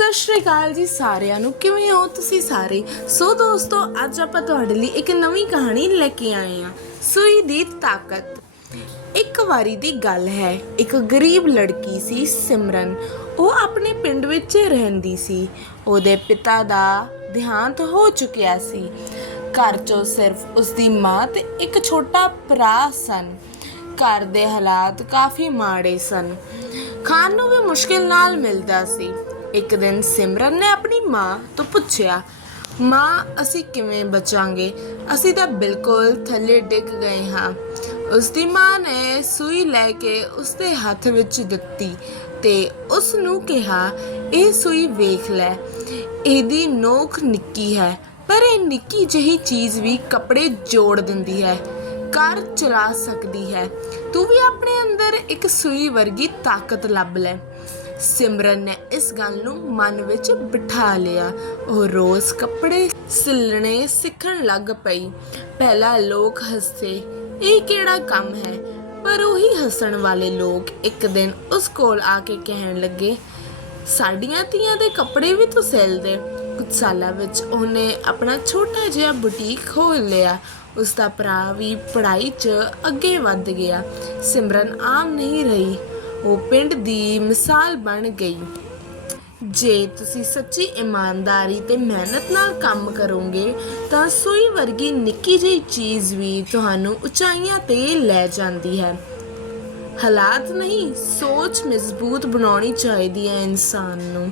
ਸਤਿ ਸ਼੍ਰੀ ਅਕਾਲ ਜੀ ਸਾਰਿਆਂ ਨੂੰ। ਕਿਵੇਂ ਹੋ ਤੁਸੀਂ ਸਾਰੇ? ਸੋ ਦੋਸਤੋ, ਅੱਜ ਆਪਾਂ ਤੁਹਾਡੇ ਲਈ ਇੱਕ ਨਵੀਂ ਕਹਾਣੀ ਲੈ ਕੇ ਆਏ ਹਾਂ। ਸੂਈ ਦੀ ਤਾਕਤ। ਇੱਕ ਵਾਰੀ ਦੀ ਗੱਲ ਹੈ, ਇੱਕ ਗਰੀਬ ਲੜਕੀ ਸੀ, ਸਿਮਰਨ। ਉਹ ਆਪਣੇ ਪਿੰਡ ਵਿੱਚ ਰਹਿੰਦੀ ਸੀ। ਉਹਦੇ ਪਿਤਾ ਦਾ ਦੇਹਾਂਤ ਹੋ ਚੁੱਕਿਆ ਸੀ। ਘਰ 'ਚੋਂ ਸਿਰਫ ਉਸਦੀ ਮਾਂ ਤੇ ਇੱਕ ਛੋਟਾ ਭਰਾ ਸਨ। ਘਰ ਦੇ ਹਾਲਾਤ ਕਾਫੀ ਮਾੜੇ ਸਨ। ਖਾਣ ਨੂੰ ਵੀ ਮੁਸ਼ਕਿਲ ਨਾਲ ਮਿਲਦਾ ਸੀ। ਇੱਕ ਦਿਨ ਸਿਮਰਨ ਨੇ ਆਪਣੀ ਮਾਂ ਤੋਂ ਪੁੱਛਿਆ, ਮਾਂ, ਅਸੀਂ ਕਿਵੇਂ ਬਚਾਂਗੇ? ਅਸੀਂ ਤਾਂ ਬਿਲਕੁਲ ਥੱਲੇ ਡਿੱਗ ਗਏ ਹਾਂ। ਉਸਦੀ ਮਾਂ ਨੇ ਸੂਈ ਲੈ ਕੇ ਉਸਦੇ ਹੱਥ ਵਿੱਚ ਦਿੱਤੀ ਤੇ ਉਸ ਨੂੰ ਕਿਹਾ, ਇਹ ਸੂਈ ਵੇਖ ਲੈ, ਇਹਦੀ ਨੋਕ ਨਿੱਕੀ ਹੈ, ਪਰ ਇਹ ਨਿੱਕੀ ਜਿਹੀ ਚੀਜ਼ ਵੀ ਕੱਪੜੇ ਜੋੜ ਦਿੰਦੀ ਹੈ, ਘਰ ਚਲਾ ਸਕਦੀ ਹੈ। ਤੂੰ ਵੀ ਆਪਣੇ ਅੰਦਰ ਇੱਕ ਸੂਈ ਵਰਗੀ ਤਾਕਤ ਲੱਭ ਲੈ। ਸਿਮਰਨ ਨੇ ਇਸ ਗੱਲ ਨੂੰ ਮਨ ਵਿੱਚ ਬਿਠਾ ਲਿਆ। ਉਹ ਰੋਜ਼ ਕੱਪੜੇ ਸਿਲਣੇ ਸਿੱਖਣ ਲੱਗ ਪਈ। ਪਹਿਲਾਂ ਲੋਕ ਹੱਸੇ, ਇਹ ਕਿਹੜਾ ਕੰਮ ਹੈ? ਪਰ ਉਹੀ ਹੱਸਣ ਵਾਲੇ ਲੋਕ ਇੱਕ ਦਿਨ ਉਸ ਕੋਲ ਆ ਕੇ ਕਹਿਣ ਲੱਗੇ, ਸਾਡੀਆਂ ਧੀਆਂ ਦੇ ਕੱਪੜੇ ਵੀ ਤੂੰ ਸਿਲਦੇ ਕੁਝ ਸਾਲਾਂ ਵਿੱਚ ਉਹਨੇ ਆਪਣਾ ਛੋਟਾ ਜਿਹਾ ਬੁਟੀਕ ਖੋਲ ਲਿਆ। ਉਸ ਦਾ ਭਰਾ ਵੀ ਪੜ੍ਹਾਈ 'ਚ ਅੱਗੇ ਵੱਧ ਗਿਆ। ਸਿਮਰਨ ਆਮ ਨਹੀਂ ਰਹੀ। ਉਹ ਪਿੰਡ ਦੀ ਮਿਸਾਲ ਬਣ ਗਈ। ਜੇ ਤੁਸੀਂ ਸੱਚੀ ਇਮਾਨਦਾਰੀ ਤੇ ਮਿਹਨਤ ਨਾਲ ਕੰਮ ਕਰੋਗੇ, ਤਾਂ ਸੂਈ ਵਰਗੀ ਨਿੱਕੀ ਜਿਹੀ ਚੀਜ਼ ਵੀ ਤੁਹਾਨੂੰ ਉਚਾਈਆਂ ਤੇ ਲੈ ਜਾਂਦੀ ਹੈ। ਹਾਲਾਤ ਨਹੀਂ, ਸੋਚ ਮਜ਼ਬੂਤ ਬਣਾਉਣੀ ਚਾਹੀਦੀ ਹੈ ਇਨਸਾਨ ਨੂੰ।